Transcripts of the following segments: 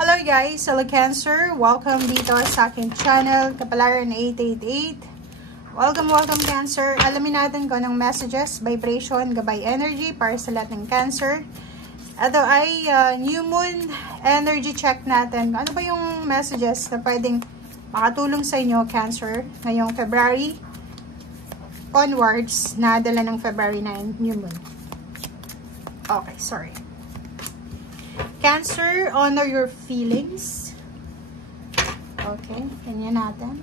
Hello guys, hello Cancer. Welcome dito sa aking channel, Kapalaran 888. Welcome Cancer. Alamin natin kung anong messages, vibration, gabay energy para sa lahat ng Cancer. Ito ay new moon energy check natin. Ano ba yung messages na pwedeng makatulong sa inyo, Cancer, ngayong February onwards na dala ng February 9 new moon. Okay, sorry. Cancer, honor your feelings. Okay, ganyan natin.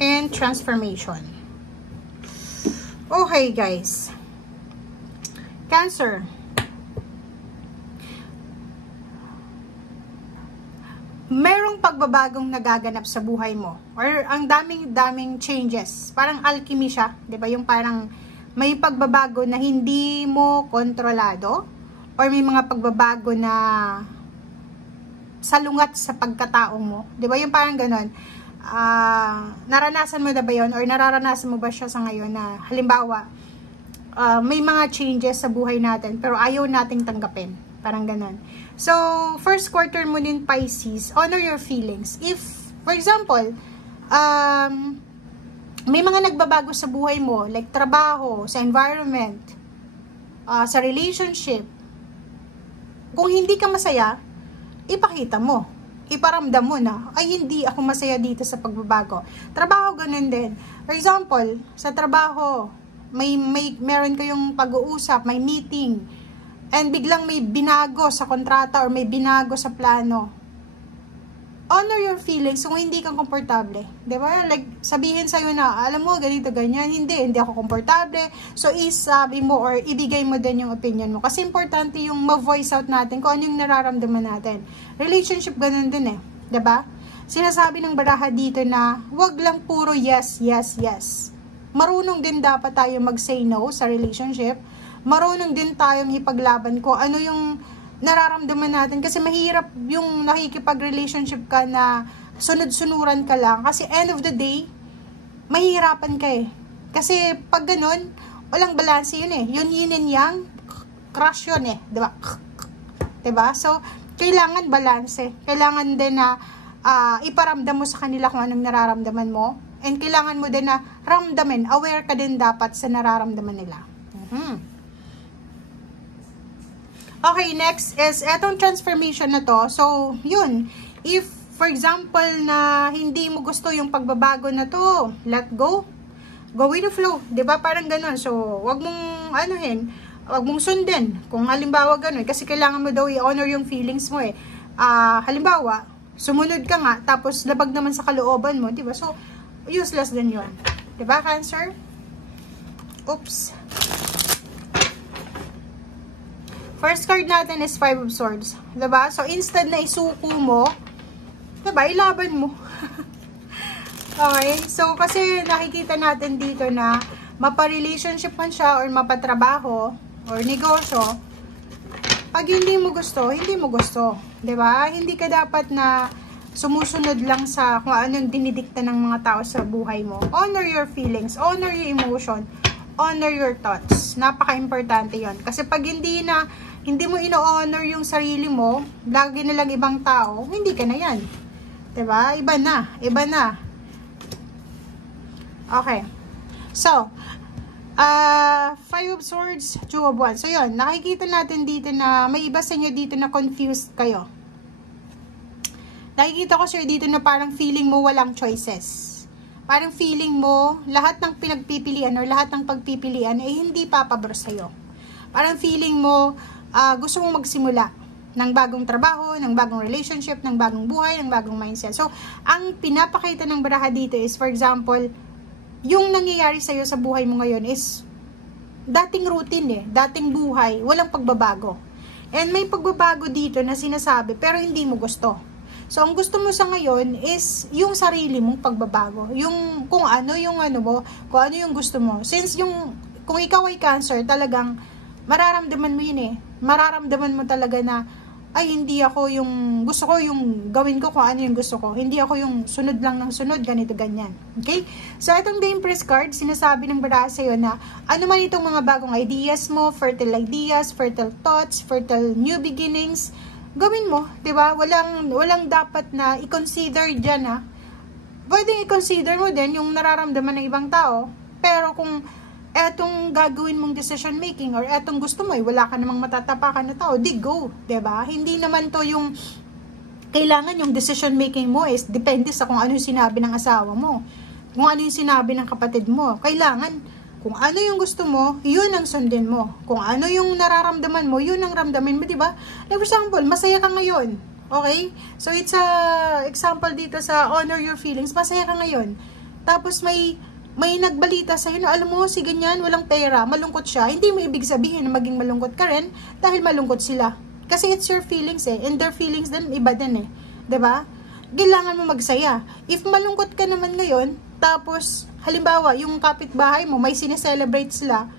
And transformation. Okay, guys. Cancer. Merong pagbabagong nagaganap sa buhay mo or ang daming changes, parang alchemy siya, 'di ba? Yung parang may pagbabago na hindi mo kontrolado or may mga pagbabago na salungat sa pagkatao mo, 'di ba? Yung parang ganoon. Naranasan mo na ba 'yon or nararanasan mo ba siya sa ngayon na halimbawa may mga changes sa buhay natin pero ayaw nating tanggapin, parang ganoon. So, first quarter mo din Pisces, honor your feelings. If, for example, may mga nagbabago sa buhay mo, like trabaho, sa environment, sa relationship, kung hindi ka masaya, ipakita mo. Iparamdam mo na, ay hindi ako masaya dito sa pagbabago. Trabaho, ganun din. For example, sa trabaho, meron kayong pag-uusap, may meeting, and biglang may binago sa kontrata or may binago sa plano. Honor your feelings kung hindi ka komportable. Diba? Like, sabihin sa'yo na, alam mo, ganito, ganyan. Hindi ako komportable. So, isabi mo or ibigay mo din yung opinion mo. Kasi importante yung ma-voice out natin kung ano yung nararamdaman natin. Relationship, ganun din eh. Diba? Sinasabi ng baraha dito na, wag lang puro yes, yes, yes. Marunong din dapat tayo mag-say no sa relationship. Marunong din tayong ipaglaban ko ano yung nararamdaman natin kasi mahirap yung nakikipag-relationship ka na sunod-sunuran ka lang kasi end of the day mahihirapan ka eh kasi pag ganun walang balance yun eh yun and yang crush yun eh diba? So kailangan balance eh. Kailangan din na iparamdam mo sa kanila kung anong nararamdaman mo and kailangan mo din na ramdamin, aware ka din dapat sa nararamdaman nila. Okay, next is etong transformation na to. So, yun. If, for example, na hindi mo gusto yung pagbabago na to, let go. Go with the flow. Diba? Parang ganun. So, wag mong, wag mong sundin. Kung halimbawa ganun. Kasi kailangan mo daw i-honor yung feelings mo eh. Halimbawa, sumunod ka nga, tapos labag naman sa kalooban mo. Diba? So, useless din yun. Diba, Cancer? Oops. First card natin is Five of Swords. Diba? So, instead na isuko mo, diba? Ilaban mo. Okay? So, kasi nakikita natin dito na mapa-relationship man siya or mapatrabaho or negosyo, pag hindi mo gusto, hindi mo gusto. Diba? Hindi ka dapat na sumusunod lang sa kung anong dinidikta ng mga tao sa buhay mo. Honor your feelings. Honor your emotion. Honor your thoughts. Napaka-importante yon. Kasi pag hindi mo ino-honor yung sarili mo, lagi na lang ibang tao, hindi ka na yan. Diba? Iba na. Okay. So, Five of Swords, Two of Wands. So, yun. Nakikita natin dito na may iba sa inyo dito na confused kayo. Nakikita ko sir dito na parang feeling mo walang choices. Parang feeling mo, lahat ng pinagpipilian or lahat ng pagpipilian ay hindi papabor sa'yo. Parang feeling mo, gusto mong magsimula ng bagong trabaho, ng bagong relationship, ng bagong buhay, ng bagong mindset. So, ang pinapakita ng baraha dito is, for example, yung nangyayari sa'yo sa buhay mo ngayon is dating routine eh, dating buhay, walang pagbabago. And may pagbabago dito na sinasabi, pero hindi mo gusto. So, ang gusto mo sa ngayon is yung sarili mong pagbabago. Yung kung ano yung mo, kung ano yung gusto mo. Since kung ikaw ay Cancer, talagang mararamdaman mo yun eh. Mararamdaman mo talaga na, ay hindi ako yung gusto ko yung gawin ko kung ano yung gusto ko. Hindi ako yung sunod lang ng sunod, ganito, ganyan. Okay? So, itong The Empress card, sinasabi ng baraha sa'yo na ano man itong mga bagong ideas mo, fertile thoughts, fertile new beginnings, gawin mo, di ba? Walang dapat na i-consider dyan, ha? Pwedeng i-consider mo din yung nararamdaman ng ibang tao, pero kung etong gagawin mong decision making or etong gusto mo, wala ka namang matatapakan na tao, di go, diba? Hindi naman to yung kailangan yung decision making mo is depende sa kung ano yung sinabi ng asawa mo, kung ano yung sinabi ng kapatid mo. Kailangan, kung ano yung gusto mo, yun ang sundin mo. Kung ano yung nararamdaman mo, yun ang ramdamin mo, diba? Like for example, masaya ka ngayon, okay? So it's a example dito sa honor your feelings, masaya ka ngayon. Tapos may nagbalita sa'yo na alam mo, si ganyan, walang pera, malungkot siya. Hindi mo ibig sabihin na maging malungkot ka rin dahil malungkot sila. Kasi it's your feelings eh. And their feelings din, iba din eh. 'Di ba? Kailangan mo magsaya. If malungkot ka naman ngayon, tapos, halimbawa, yung kapitbahay mo, may sineselebrate sila,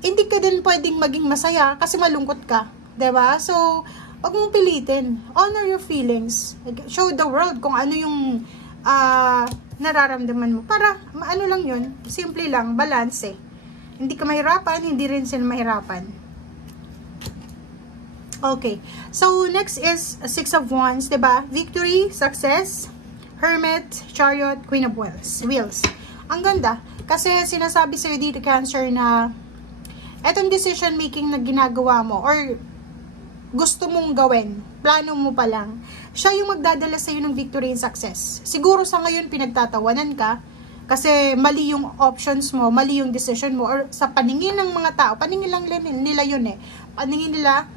hindi ka din pwedeng maging masaya kasi malungkot ka. 'Di ba? So, wag mong pilitin. Honor your feelings. Show the world kung ano yung nararamdaman mo. Para, ano lang yun, simple lang, balance eh. Hindi ka mahirapan, hindi rin sila mahirapan. Okay. So, next is Six of Wands, diba? Victory, success, Hermit, Chariot, Queen of Wheels. Ang ganda. Kasi sinasabi sa'yo dito, Cancer, na etong decision making na ginagawa mo, or gusto mong gawin, plano mo pa lang, siya yung magdadala sa'yo ng victory and success. Siguro sa ngayon pinagtatawanan ka, kasi mali yung options mo, mali yung decision mo, or sa paningin ng mga tao, paningin lang nila yun eh. Paningin nila,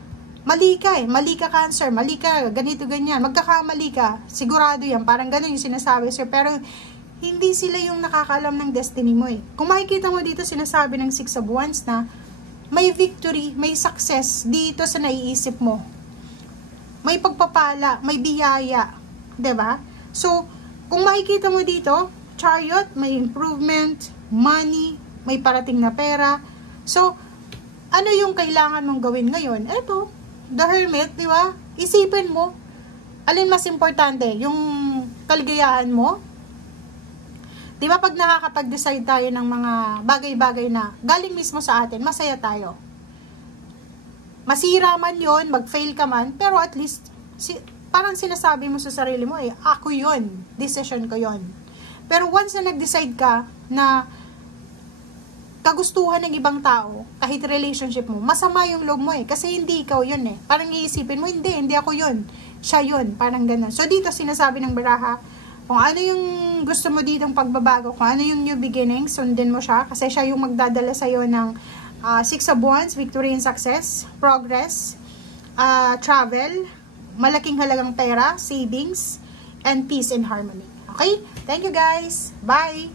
mali ka eh, mali ka Cancer, mali ka, ganito, ganyan, magkakamali ka, sigurado yan, parang ganun yung sinasabi sir, pero hindi sila yung nakakaalam ng destiny mo eh. Kung makikita mo dito, sinasabi ng Six of Wands na, may victory, may success dito sa naiisip mo. May pagpapala, may biyaya. 'Di ba? So, kung makikita mo dito, Chariot, may improvement, money, may parating na pera. So, ano yung kailangan mong gawin ngayon? Eto, the Hermit, 'di ba? Isipin mo, alin mas importante? Yung kaligayahan mo? Di ba pag nakakapag-decide tayo ng mga bagay-bagay na galing mismo sa atin, masaya tayo. Masira man yon, mag-fail ka man, pero at least, parang sinasabi mo sa sarili mo, eh, ako yon, decision ko yon. Pero once na nag-decide ka na kagustuhan ng ibang tao, kahit relationship mo, masama yung loob mo eh, kasi hindi ikaw yun eh. Parang iisipin mo, hindi ako yun, siya yun, parang ganun. So dito sinasabi ng baraha, kung ano yung gusto mo ditong pagbabago, kung ano yung new beginning, sundin mo siya. Kasi siya yung magdadala sa'yo ng Six of Wands, victory and success, progress, travel, malaking halagang pera, savings, and peace and harmony. Okay? Thank you guys. Bye!